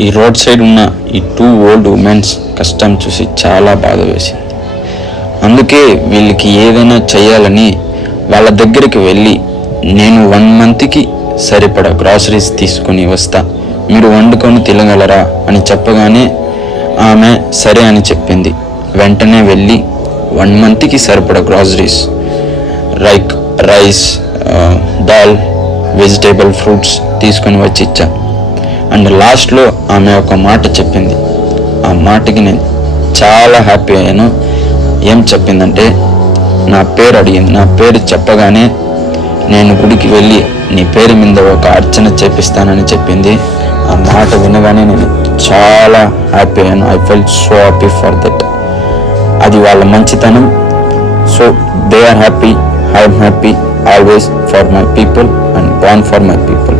ఈ road side ఉన్న ఈ 2 ఓల్డ్ ఉమెన్స్ కష్టం చూసి చాలా బాధ వేసింది. అందుకే వీళ్ళకి ఏదైనా చేయాలని వాళ్ళ దగ్గరికి వెళ్ళి, నేను 1 మంత్కి సరిపడా గ్రాసరీస్ తీసుకొని వస్తా, మీరు వండుకొని తినగలరా అని చెప్పగానే ఆమె సరే అని చెప్పింది. వెంటనే వెళ్ళి 1 మంత్కి సరిపడా groceries like rice, dal, vegetable, fruits తీసుకొని వచ్చి ఇచ్చా. అండ్ లాస్ట్లో ఆమె ఒక మాట చెప్పింది. ఆ మాటకి నేను చాలా హ్యాపీ అయ్యాను. ఏం చెప్పిందంటే, నా పేరు అడిగింది. నా పేరు చెప్పగానే నేను గుడికి వెళ్ళి నీ పేరు మీద ఒక అర్చన చేపిస్తానని చెప్పింది. ఆ మాట వినగానే నేను చాలా హ్యాపీ అయ్యాను. I felt so happy for that. అది వాళ్ళ మంచితనం. So they are happy, I'm happy, always for my people and born for my people.